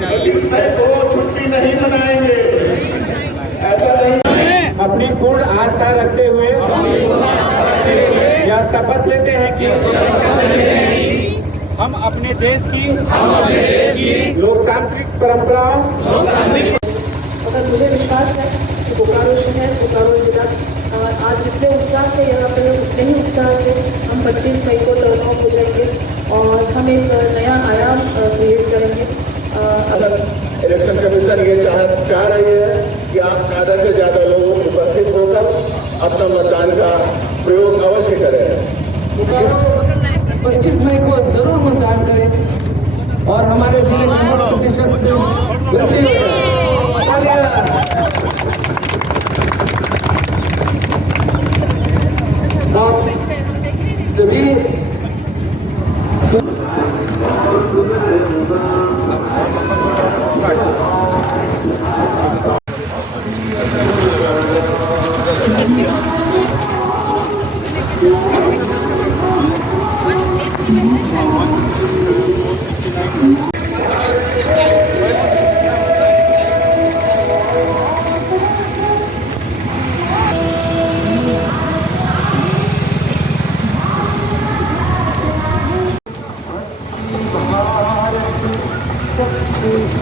को छुट्टी नहीं मनाएंगे, ऐसा नहीं। अपनी पूर्ण आस्था रखते हुए यह शपथ लेते हैं कि हम अपने देश की लोकतांत्रिक परंपराओं अगर मुझे विश्वास है कि बोकारो शहर, बोकारो जिला आज जितने उत्साह से यहाँ पे उतने ही उत्साह से हम 25 मई को टर्न ऑफ हो जाएंगे और हम एक नया आयाम क्रिएट करेंगे। इलेक्शन कमीशन ये चाह रही है कि आप ज़्यादा से ज़्यादा लोग उपस्थित होकर अपना मतदान का प्रयोग अवश्य करें। 25 मई को जरूर मतदान करें और हमारे जिले में 100% वृद्धि सभी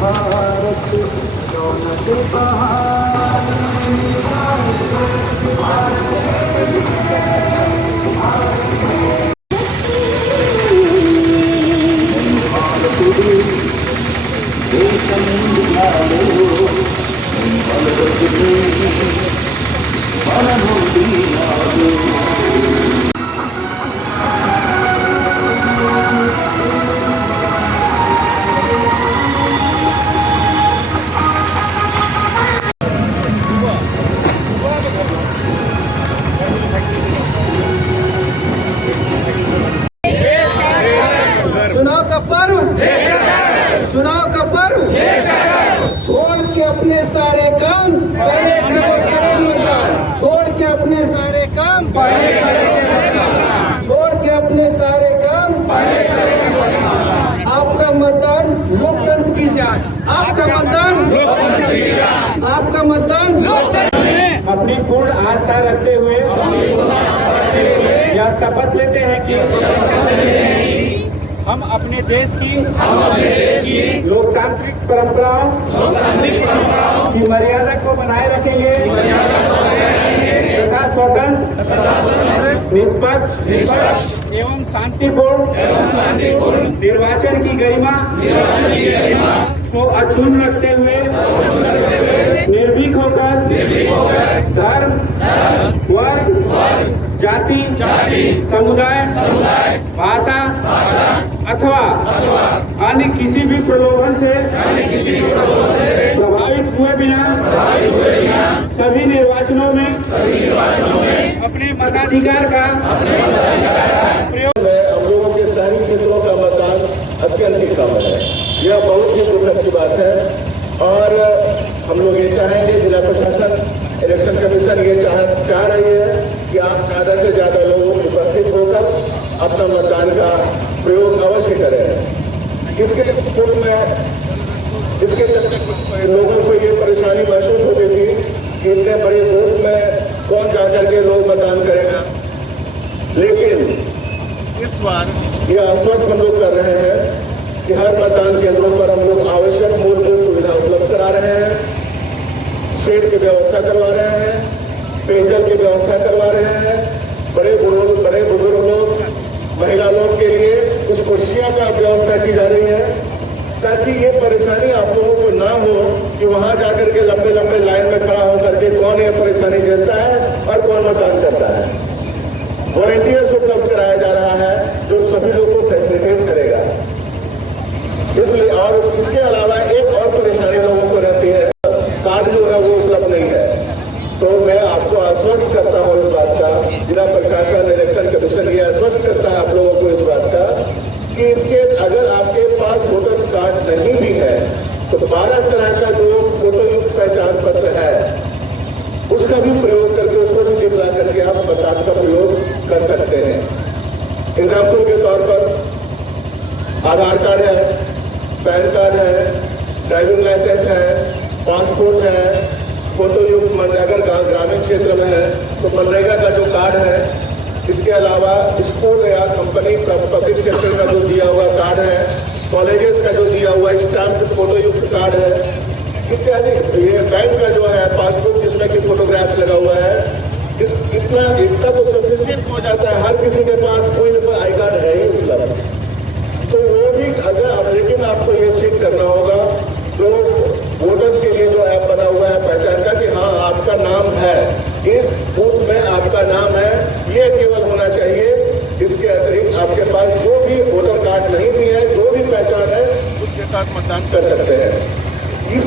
भारत चुनाव का पर्व छोड़ के अपने सारे काम पहले करें मतदान, छोड़ के अपने सारे काम पहले करें, छोड़ के अपने सारे काम पहले करें। आपका मतदान लोकतंत्र की जान, आपका मतदान लोकतंत्र की जान, आपका मतदान लोकतंत्र। अपनी पूर्ण आस्था रखते हुए यह शपथ लेते हैं कि हम अपने देश की लोकतांत्रिक परंपराओं की मर्यादा को बनाए रखेंगे तथा स्वतंत्र, निष्पक्ष एवं शांतिपूर्ण निर्वाचन की गरिमा को अक्षुण्ण रखते हुए निर्भीक होकर धर्म, वर्ग, जाति, समुदाय, भाषा अथवा अन्य किसी भी प्रलोभन से प्रभावित हुए बिना सभी निर्वाचनों में अपने मताधिकार का प्रयोग। हम लोगों के शहरी क्षेत्रों का मतदान अत्यंत ही कम है, यह बहुत ही दुखद की बात है और हम लोग ये चाहेंगे, जिला प्रशासन, इलेक्शन कमीशन ये चाह रही है कि आप ज़्यादा से ज़्यादा लोग उपस्थित होकर अपना मतदान का प्रयोग अवश्य करें। इसके पूर्व में इसके चलते लोगों को ये परेशानी महसूस होती थी कि इतने बड़े बूथ में कौन जाकर के लोग मतदान करेगा, लेकिन इस बार ये आश्वस्त हम लोग कर रहे हैं कि हर मतदान केंद्रों पर हम लोग आवश्यक मूलभूत सुविधा उपलब्ध करा रहे हैं, शेड की व्यवस्था करवा रहे हैं, पेयजल की व्यवस्था करवा रहे हैं, बड़े बुजुर्ग लोग, महिला लोग के लिए कुछ कुर्सियों का व्यवस्था की जा रही है ताकि ये परेशानी आप लोगों को ना हो कि वहां जाकर के लंबे लंबे लाइन में खड़ा होकर के कौन ये परेशानी झेलता है और कौन मतदान करता है। वॉलंटियर्स उपलब्ध कराया जा रहा है जो सभी लोगों को फैसिलिटेट करेगा। इसलिए और इसके अलावा एक और परेशानी लोगों को रहती है, कार्ड जो है वो उपलब्ध नहीं है। तो मैं आपको आश्वस्त करता हूँ इस बात का, जिला प्रशासन, इलेक्शन कमीशन ये आश्वस्त करता है आप लोगों को इस बात का कि इसके अगर आपके पास वोटर्स कार्ड नहीं भी है तो 12 तरह का जो फोटोयुक्त पहचान पत्र है उसका भी प्रयोग करके, उसको भी दिखला करके आप मतदान का प्रयोग कर सकते हैं। एग्जाम्पल के तौर पर आधार कार्ड है, पैन कार्ड है, जो कार्ड है, इसके अलावा स्कूल या कंपनी पब्लिक सेक्टर का जो दिया हुआ कार्ड है, कॉलेजेस का जो दिया हुआ स्टैम्प फोटो युक्त कार्ड है इत्यादि। ये बैंक का जो है पासबुक जिसमें कि फोटोग्राफ लगा हुआ है, इतना तो सफिशिएंट हो जाता है। हर किसी के पास कोई ना कोई आई कार्ड है ही उपलब्ध, तो वो भी अगर लेकिन आपको ये चेक करना होगा जो वोटर्स के लिए जो ऐप बना हुआ है पहचान का कि हाँ आपका नाम है, इस बूथ में आपका नाम है, ये केवल होना चाहिए। इसके अतिरिक्त आपके पास जो भी वोटर कार्ड नहीं भी है, जो भी पहचान है, उसके साथ मतदान कर सकते हैं। इस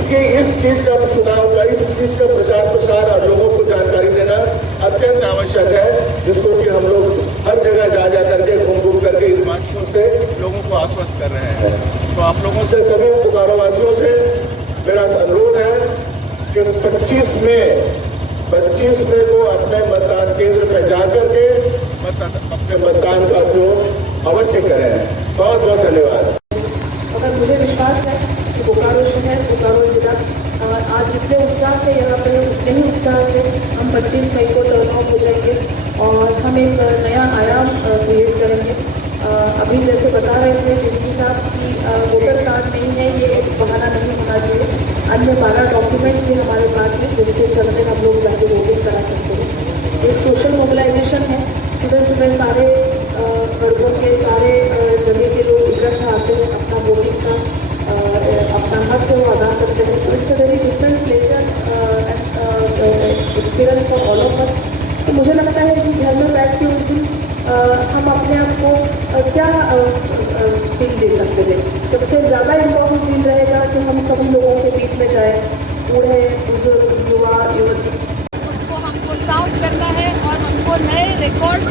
चीज का चुनाव का, इस चीज का प्रचार प्रसार और लोगों को जानकारी देना अत्यंत आवश्यक है, जिसको कि हम लोग हर जगह जा करके घूम करके इस बात से लोगों को आश्वस्त कर रहे हैं। तो आप लोगों से, सभी बोकारो वासियों से मेरा अनुरोध है कि 25 मई को अपने मतदान केंद्र पर जाकर के अपने मतदान का उपयोग अवश्य करें। बहुत बहुत धन्यवाद। अगर मुझे विश्वास है कि बोकारो शहर, बोकारो जिला आज जितने उत्साह से यहाँ पे उतने ही उत्साह से हम 25 मई को टर्न आउट हो जाएंगे और हम एक नया आयाम क्रिएट करेंगे। अभी जैसे बता रहे थे डीसी साहब की वोटर कार्ड नहीं है, ये एक बहाना नहीं होना चाहिए। अन्य 12 डॉक्यूमेंट्स भी हमारे पास हैं जिसके चलते हम लोग जाके वोटिंग करा सकते हैं। एक सोशल मोबिलाइजेशन है, सुबह सुबह सारे वर्गों के, सारे जगह के लोग इकट्ठा आते हैं, अपना वोटिंग का अपना हक है वो अदा करते हैं। तो it's a very different pleasure and experience for all of us. तो मुझे लगता है कि घर में बैठ के उस दिन हम अपने आप को क्या फील दे सकते थे। सबसे ज़्यादा इम्पोर्टेंट फील रहेगा कि हम सभी लोगों के बीच में जाए, बूढ़े बुजुर्ग युवा युवती, उसको हमको साउंड करना है और हमको नए रिकॉर्ड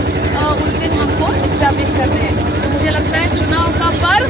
उस दिन हमको इस्टेब्लिश करने हैं। तो मुझे लगता है चुनाव का पर्व